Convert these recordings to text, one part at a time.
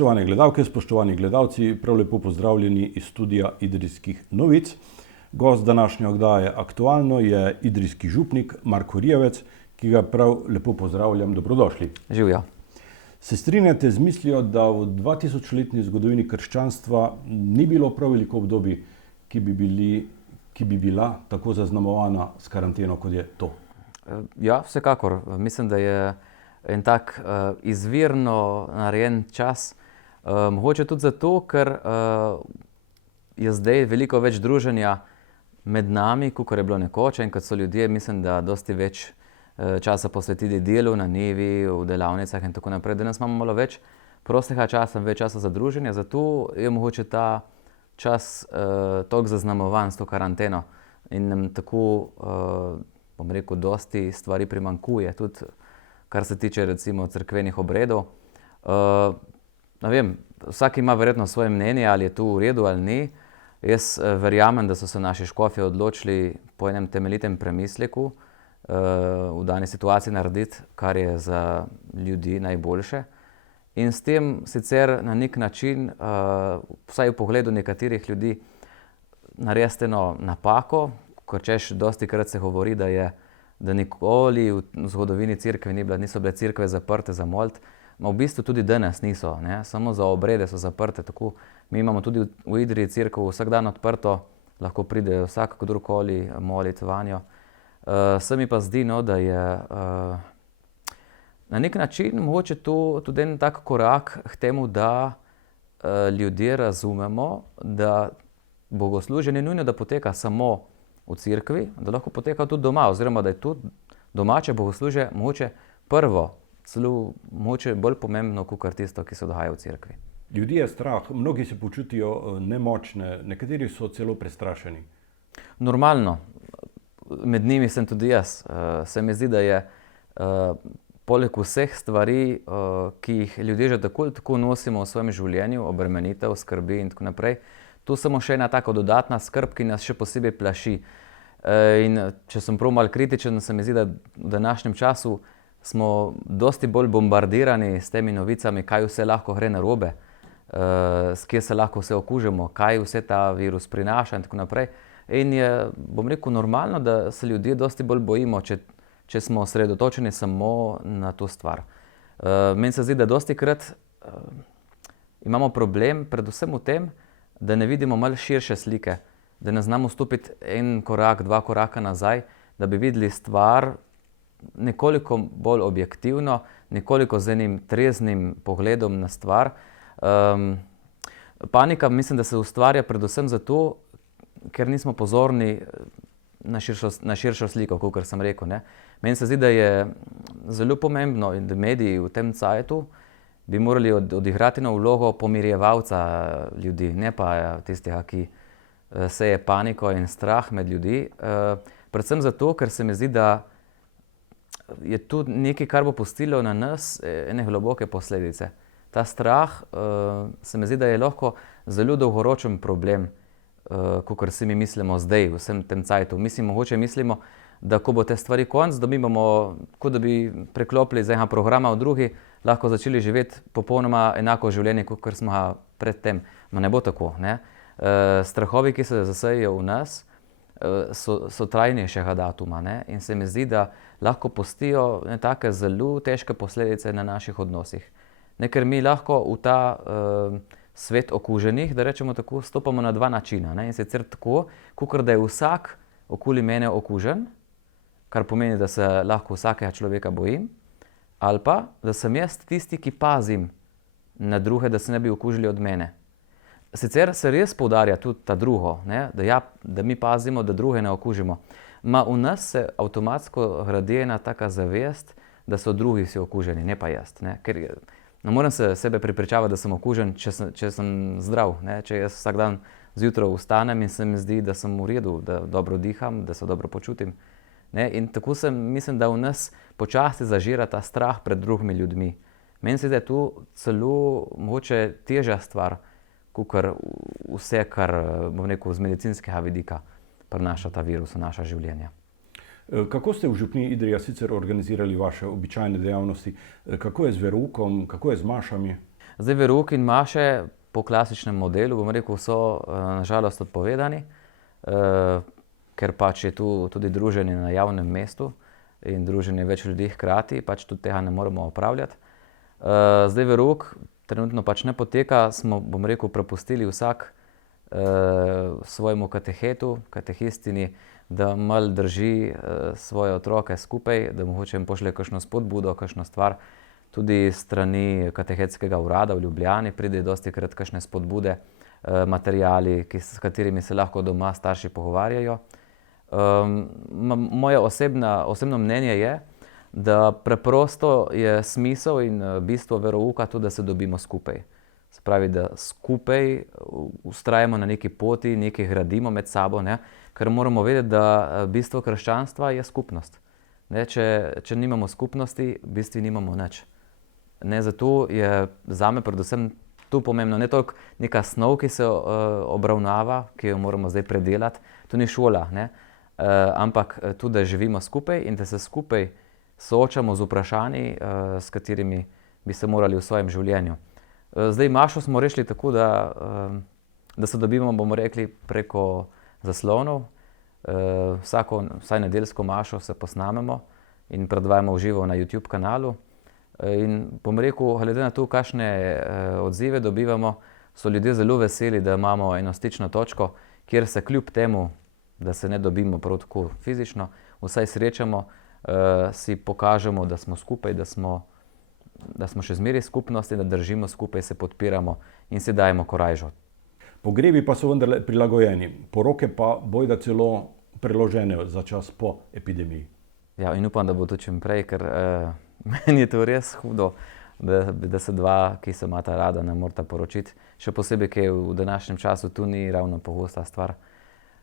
Spoštovane gledalke, spoštovani gledalci, prav lepo pozdravljeni iz studia Idrijskih novic. Gost današnje oddaje Aktualno je idrijski župnik Marko Rijavec, ki ga prav lepo pozdravljam. Dobrodošli. Živjo. Se strinjate z mislijo, da v 2000-letni zgodovini krščanstva ni bilo prav veliko obdobij, ki bi bila tako zaznamovana s karanteno, kot je to? Ja, vsekakor. Mislim, da je en tak izvirno narejen čas. Mogoče tudi zato, ker je zdaj veliko več druženja med nami, kakor je bilo nekoč, in kot so ljudje, mislim, da dosti več časa posvetili delu na njivi, v delavnicah in tako naprej. Danes imamo malo več prostega časa, več časa za druženje, zato je mogoče ta čas toliko zaznamovan s to karanteno in nam tako, bom rekel, dosti stvari primanjkuje, tudi kar se tiče recimo cerkvenih obredov. Ne vem, vsak ima verjetno svoje mnenje, ali je to v redu ali ni. Jaz verjamem, da so se naši škofje odločili po enem temeljitem premisleku v dani situaciji narediti, kar je za ljudi najboljše. In s tem sicer na nek način, vsaj v pogledu nekaterih ljudi, narediti eno napako, ker češ dostikrat se govori, da nikoli v zgodovini cerkve niso bile cerkve zaprte za moliti. V bistvu tudi danes niso, ne? Samo za obrede so zaprte. Tako, mi imamo tudi v Idriji cerkev vsak dan odprto, lahko pride vsak, kdorkoli moliti vanjo. Se mi pa zdi, no, da je na nek način mogoče to tudi en tak korak k temu, da ljudje razumemo, da bogoslužje ni nujno, da poteka samo v cerkvi, da lahko poteka tudi doma, oziroma da je tudi domače bogoslužje mogoče prvo, celo mogoče bolj pomembno, kot tisto, ki se dogaja v cerkvi. Ljudi je strah, mnogi se počutijo nemočne, nekateri so celo prestrašeni. Normalno, med njimi sem tudi jaz. Se mi zdi, da je poleg vseh stvari, ki jih ljudje že tako nosimo v svojem življenju, obremenitev, skrbi in tako naprej, tu samo še ena taka dodatna skrb, ki nas še posebej plaši. In če sem prav malo kritičen, se mi zdi, da v današnjem času smo dosti bolj bombardirani s temi novicami, kaj vse lahko gre narobe, s kje se lahko vse okužimo, kaj vse ta virus prinaša in tako naprej. In je, bom rekel, normalno, da se ljudje dosti bolj bojimo, če smo osredotočeni samo na to stvar. Meni se zdi, da dostikrat imamo problem predvsem v tem, da ne vidimo malo širše slike, da ne znamo stopiti en korak, dva koraka nazaj, da bi videli stvar nekoliko bolj objektivno, nekoliko z enim treznim pogledom na stvar. Panika, mislim, da se ustvarja predvsem zato, ker nismo pozorni na širšo sliko, kakor sem rekel, ne. Meni se zdi, da je zelo pomembno in da mediji v tem cajtu bi morali odigrati na vlogo pomirjevalca ljudi, ne pa tistega, ki seje paniko in strah med ljudi. Predvsem zato, ker se mi zdi, da je tu nekaj, kar bo pustilo na nas ene globoke posledice. Ta strah se mi zdi, da je lahko zelo dolgoročen problem, kakor si mi mislimo zdaj v vsem tem cajtu. Mogoče mislimo, da ko bo te stvari konc, da mi bomo, kot da bi preklopili z enega programa v drugi, lahko začeli živeti popolnoma enako življenje, kot smo ga predtem. Ma ne bo tako, ne. Strahovi, ki se zasejejo v nas, so trajnejšega datuma, ne. In se mi zdi, da lahko pustijo take zelo težke posledice na naših odnosih. Ne, ker mi lahko v ta svet okuženih, da rečemo tako, stopamo na dva načina, ne. In sicer tako, kakor da je vsak okoli mene okužen, kar pomeni, da se lahko vsakega človeka bojim, ali pa, da sem jaz tisti, ki pazim na druge, da se ne bi okužili od mene. Sicer se res poudarja tudi ta drugo, ne, da mi pazimo, da druge ne okužimo. Ma v nas se avtomatsko gradi ena taka zavest, da so drugi vsi okuženi, ne pa jaz, ne. Ker ne morem se sebe prepričavati, da sem okužen, če sem zdrav, ne. Če jaz vsak dan zjutraj vstanem in se mi zdi, da sem v redu, da dobro diham, da se dobro počutim, ne. In tako mislim, da v nas počasi zažira ta strah pred drugimi ljudmi. Meni se zdi, da je tu celo mogoče težja stvar, kakor vse, kar, bom rekel, z medicinskega vidika prinaša ta virus v naša življenja. Kako ste v župniji Idrija sicer organizirali vaše običajne dejavnosti? Kako je z veroukom, kako je z mašami? Zdaj verouk in maše po klasičnem modelu, bom rekel, so nažalost odpovedani, ker pač je tu tudi druženje na javnem mestu in druženje več ljudi hkrati, pač tudi tega ne moremo opravljati. Zdaj verouk trenutno pač ne poteka, smo, bom rekel, prepustili vsak svojemu katehetu, katehistini, da malo drži svoje otroke skupaj, da mogoče jim pošlje kakšno spodbudo, kakšno stvar. Tudi strani katehetskega urada v Ljubljani pride dostikrat kakšne spodbude, materiali, s katerimi se lahko doma starši pogovarjajo. Moje osebno mnenje je, da preprosto je smisel in bistvo verouka tudi, da se dobimo skupaj. Se pravi, da skupaj vztrajamo na neki poti, nekaj gradimo med sabo, ne? Ker moramo vedeti, da bistvo krščanstva je skupnost. Ne? Če nimamo skupnosti, v bistvu nimamo nič. Ne, zato je zame predvsem tu pomembno, ne toliko neka snov, ki se obravnava, ki jo moramo zdaj predelati, to ni šola, ne? Ampak tudi, da živimo skupaj in da se skupaj soočamo z vprašanji, s katerimi bi se morali v svojem življenju. Zdaj mašo smo rešili tako, da se dobimo, bomo rekli, preko zaslonov. Vsaj nedeljsko mašo se posnamemo in predvajamo v živo na YouTube kanalu. In bom rekel, glede na to, kakšne odzive dobivamo, so ljudje zelo veseli, da imamo eno stično točko, kjer se kljub temu, da se ne dobimo prav tako fizično, vsaj srečamo, si pokažemo, da smo skupaj, da smo še zmeraj skupnosti, da držimo skupaj, se podpiramo in si dajemo korajžo. Pogrebi pa so vendarle prilagojeni, poroke pa bojda celo preložene za čas po epidemiji. Ja, in upam, da bo to čim prej, ker meni je to res hudo, da se dva, ki se imata rada, ne morata poročiti. Še posebej, ker v današnjem času tu ni ravno pogosta stvar.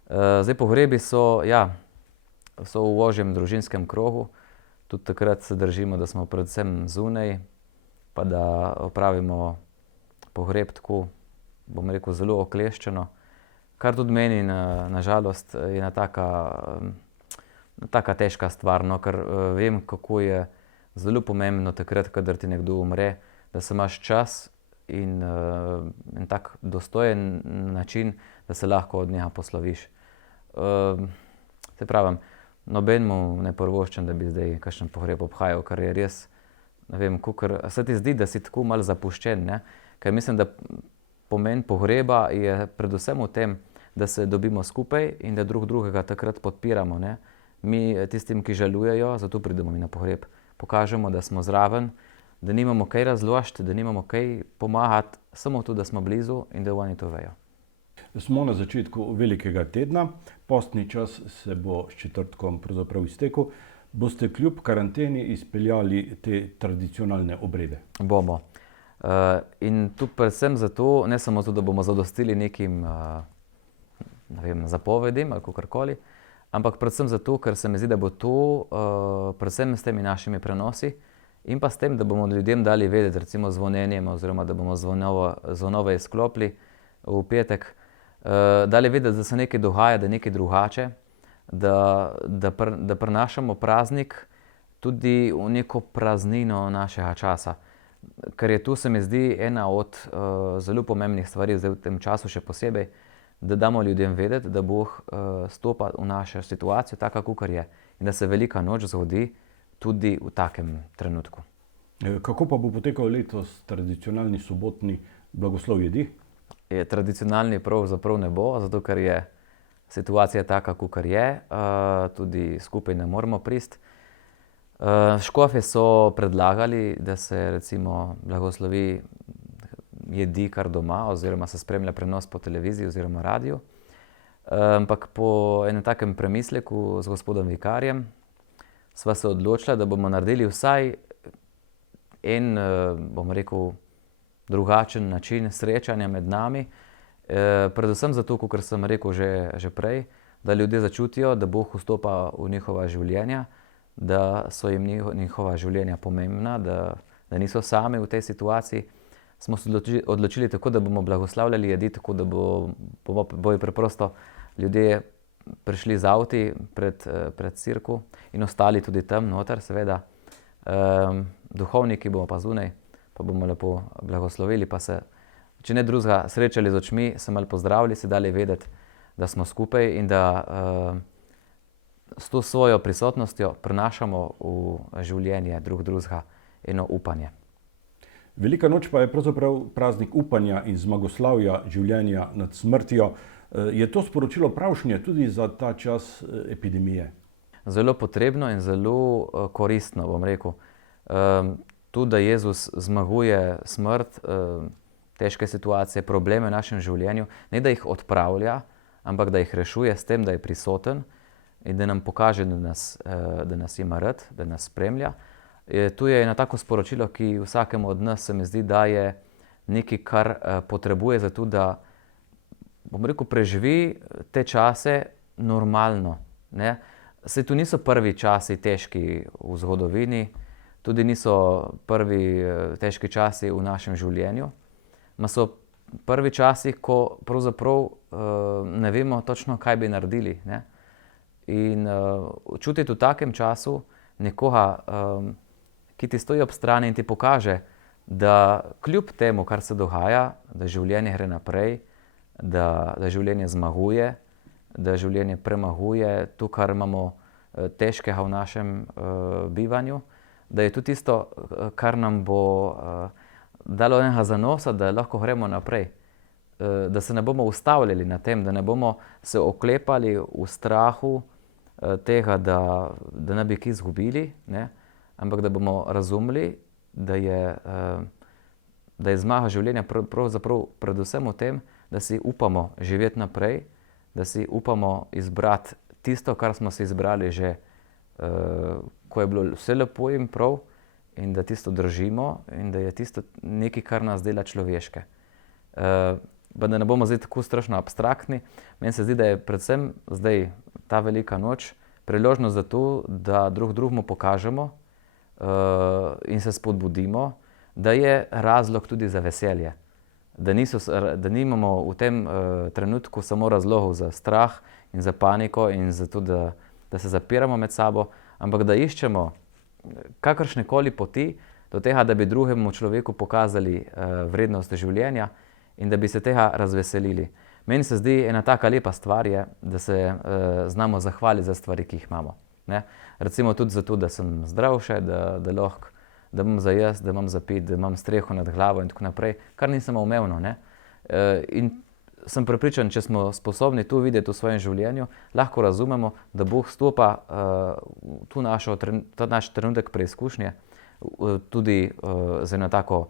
Zdaj pogrebi so v ožjem družinskem krogu. Tudi takrat se držimo, da smo predvsem zunaj, pa da opravimo pogreb tako, bom rekel, zelo okleščeno. Kar tudi meni, na žalost, je ena taka težka stvar, no, ker vem, kako je zelo pomembno takrat, kadar ti nekdo umre, da se imaš čas in tak dostojen način, da se lahko od njega posloviš. Se pravim, nobenemu ne privoščim, da bi zdaj kakšen pogreb obhajal, ker je res, ne vem, se ti zdi, da si tako malo zapuščen, ne? Ker mislim, da pomen pogreba je predvsem v tem, da se dobimo skupaj in da drug drugega takrat podpiramo, ne? Mi tistim, ki žalujejo, zato pridemo mi na pogreb. Pokažemo, da smo zraven, da nimamo kaj razložiti, da nimamo kaj pomagati, samo to, da smo blizu in da oni to vejo. Smo na začetku velikega tedna, postni čas se bo s četrtkom pravzaprav iztekel. Boste kljub karanteni izpeljali te tradicionalne obrede? Bomo. In tu predvsem zato, ne samo zato, da bomo zadostili nekim zapovedim ali kakorkoli, ampak predvsem zato, ker se mi zdi, da bo to predvsem s temi našimi prenosi in pa s tem, da bomo ljudem dali vedeti, recimo zvonjenjem, oziroma da bomo zvonove izklopili v petek, dali vedeti, da se nekaj dogaja, da je nekaj drugače, da prinašamo praznik tudi v neko praznino našega časa. Ker je tu, se mi zdi, ena od zelo pomembnih stvari zdaj v tem času še posebej, da damo ljudem vedeti, da Bog stopa v našo situacijo taka, kakor je. In da se velika noč zgodi tudi v takem trenutku. Kako pa bo potekal letos tradicionalni sobotni blagoslov jedi? Tradicionalni pravzaprav ne bo, zato ker je situacija taka, kakor je, tudi skupaj ne moremo priti. Škofje so predlagali, da se recimo blagoslovi jedi kar doma, oziroma se spremlja prenos po televiziji oziroma radiju. Ampak po enem takem premisleku z gospodom vikarjem sva se odločila, da bomo naredili vsaj en, bom rekel, drugačen način srečanja med nami. Predvsem zato, kakor sem rekel že prej, da ljudje začutijo, da Bog vstopa v njihova življenja, da so jim njihova življenja pomembna, da niso sami v tej situaciji. Smo se odločili tako, da bomo blagoslavljali jedi, tako da bojo preprosto ljudje prišli z avti pred cerkev in ostali tudi tam noter, seveda. Duhovniki bomo pa zunaj pa bomo lepo blagoslovili, pa se, če ne drugega, srečali z očmi, se malo pozdravili, si dali vedeti, da smo skupaj in da s to svojo prisotnostjo prinašamo v življenje drugega eno upanje. Velika noč pa je pravzaprav praznik upanja in zmagoslavja življenja nad smrtjo. Je to sporočilo pravšnje tudi za ta čas epidemije? Zelo potrebno in zelo koristno, bom rekel. Tudi, da Jezus zmaguje smrt, težke situacije, probleme v našem življenju, ne da jih odpravlja, ampak da jih rešuje s tem, da je prisoten in da nam pokaže, da nas ima rad, da nas spremlja. Tu je eno tako sporočilo, ki vsakemu od nas se mi zdi, da je nekaj, kar potrebuje za to, da, bom rekel, preživi te čase normalno, ne. Saj tu niso prvi časi težki v zgodovini, tudi niso prvi težki časi v našem življenju. Ma so prvi časi, ko pravzaprav ne vemo točno, kaj bi naredili, ne. In čutiti v takem času nekoga, ki ti stoji ob strani in ti pokaže, da kljub temu, kar se dogaja, da življenje gre naprej, da življenje zmaguje, da življenje premaguje to, kar imamo težkega v našem bivanju, da je to tisto, kar nam bo dalo enega zanosa, da lahko gremo naprej. Da se ne bomo ustavljali na tem, da ne bomo se oklepali v strahu tega, da ne bi kaj izgubili, ne? Ampak da bomo razumeli, da je zmaga življenja pravzaprav predvsem v tem, da si upamo živeti naprej, da si upamo izbrati tisto, kar smo si izbrali že, ko je bilo vse lepo in prav, in da tisto držimo in da je tisto nekaj, kar nas dela človeške. Pa da ne bomo zdaj tako strašno abstraktni, meni se zdi, da je predvsem zdaj ta velika noč priložnost za to, da drugemu pokažemo in se spodbudimo, da je razlog tudi za veselje. Da nimamo v tem trenutku samo razlogov za strah in za paniko in za to, da se zapiramo med sabo, ampak da iščemo kakršnekoli poti do tega, da bi drugemu človeku pokazali vrednost življenja in da bi se tega razveselili. Meni se zdi ena taka lepa stvar je, da se znamo zahvaliti za stvari, ki jih imamo, ne. Recimo tudi za to, da sem zdrav še, da lahko, da imam za jesti, da imam za piti, da imam streho nad glavo in tako naprej, kar ni samoumevno, ne. In sem prepričan, če smo sposobni to videti v svojem življenju, lahko razumemo, da Bog stopa ta naš trenutek preizkušnje tudi z eno tako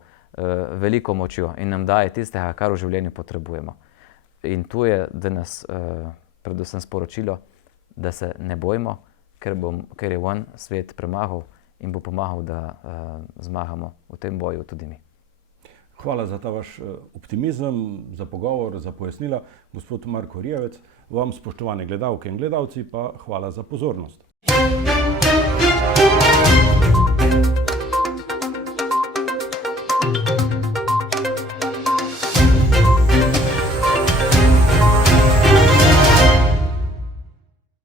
veliko močjo in nam daje tistega, kar v življenju potrebujemo. In to je danes predvsem sporočilo, da se ne bojmo, ker je on svet premagal in bo pomagal, da zmagamo v tem boju tudi mi. Hvala za ta vaš optimizem, za pogovor, za pojasnila. Gospod Marko Rijevec, vam, spoštovane gledalke in gledalci, pa hvala za pozornost.